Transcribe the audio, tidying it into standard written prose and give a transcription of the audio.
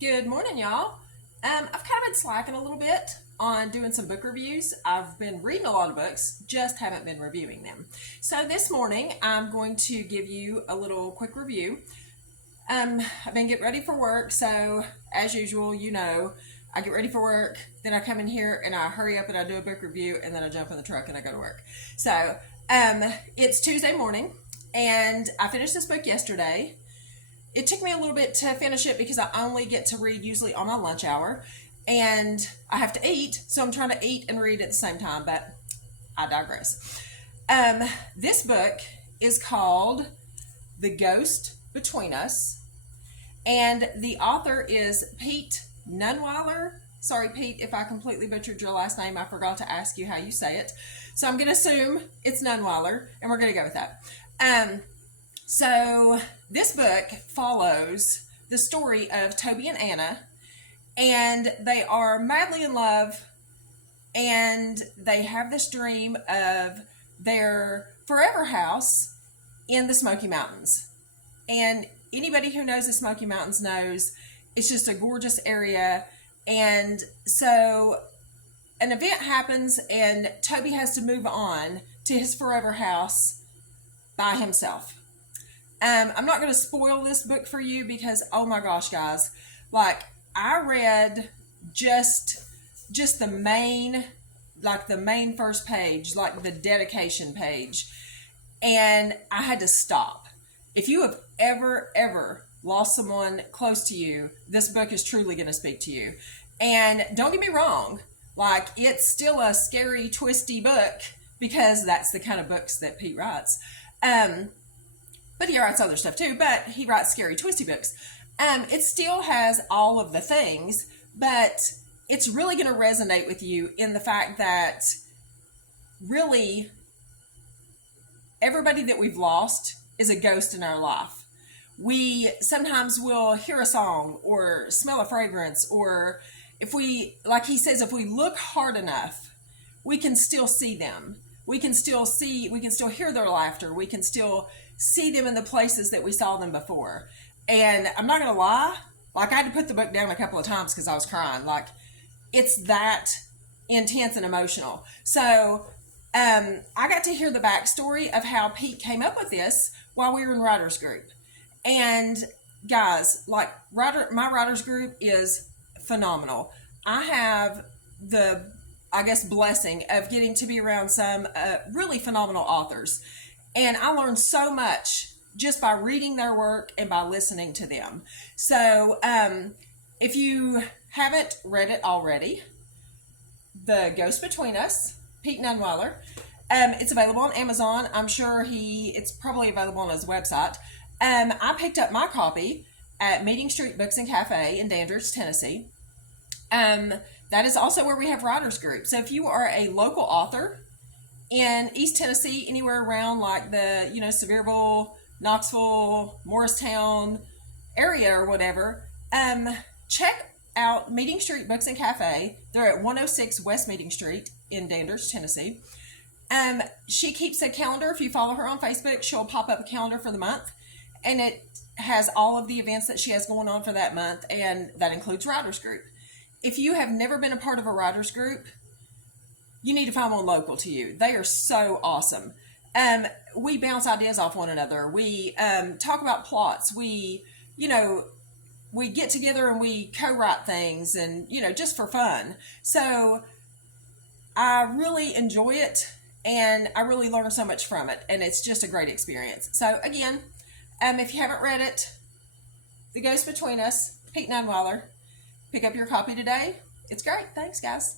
Good morning, y'all. I've kind of been slacking a little bit on doing some book reviews. I've been reading a lot of books, just haven't been reviewing them. So this morning, I'm going to give you a little quick review. I've been getting ready for work, so as usual, I get ready for work, then I come in here and I hurry up and I do a book review, and then I jump in the truck and I go to work. So it's Tuesday morning, and I finished this book yesterday. It took me a little bit to finish it because I only get to read usually on my lunch hour, and I have to eat, so I'm trying to eat and read at the same time, but I digress. This book is called The Ghost Between Us, and the author is Pete Nunweiler. Sorry, Pete, if I completely butchered your last name. I forgot to ask you how you say it. So I'm going to assume it's Nunweiler, and we're going to go with that. So this book follows the story of Toby and Anna, and they are madly in love, and they have this dream of their forever house in the Smoky Mountains. And anybody who knows the Smoky Mountains knows it's just a gorgeous area. And so an event happens, and Toby has to move on to his forever house by himself. I'm not going to spoil this book for you because, oh my gosh, guys, like I read just the main first page, like the dedication page, and I had to stop. If you have ever lost someone close to you, this book is truly going to speak to you. And don't get me wrong, like it's still a scary, twisty book because that's the kind of books that Pete writes. But he writes other stuff too, but he writes scary, twisty books. It still has all of the things, but it's really going to resonate with you in the fact that really everybody that we've lost is a ghost in our life. We sometimes will hear a song or smell a fragrance, or if we, like he says, if we look hard enough, we can still see them. We can still hear their laughter. We can still see them in the places that we saw them before. And I'm not going to lie, like I had to put the book down a couple of times because I was crying. Like it's that intense and emotional. So I got to hear the backstory of how Pete came up with this while we were in writers group. And guys, like my writers group is phenomenal. I have the blessing of getting to be around some really phenomenal authors. And I learned so much just by reading their work and by listening to them. So if you haven't read it already, The Ghost Between Us, Pete Nunweiler, it's available on Amazon. I'm sure it's probably available on his website. I picked up my copy at Meeting Street Books and Cafe in Dandridge, Tennessee. That is also where we have writers group. So if you are a local author in East Tennessee, anywhere around like the, Sevierville, Knoxville, Morristown area or whatever, check out Meeting Street Books and Cafe. They're at 106 West Meeting Street in Dandridge, Tennessee. She keeps a calendar. If you follow her on Facebook, she'll pop up a calendar for the month, and it has all of the events that she has going on for that month, and that includes writers group. If you have never been a part of a writers group, you need to find one local to you. They are so awesome. We bounce ideas off one another. We talk about plots. We get together and we co-write things, and, just for fun. So I really enjoy it, and I really learn so much from it, and it's just a great experience. So again, if you haven't read it, The Ghost Between Us, Pete Nunweiler, pick up your copy today. It's great. Thanks, guys.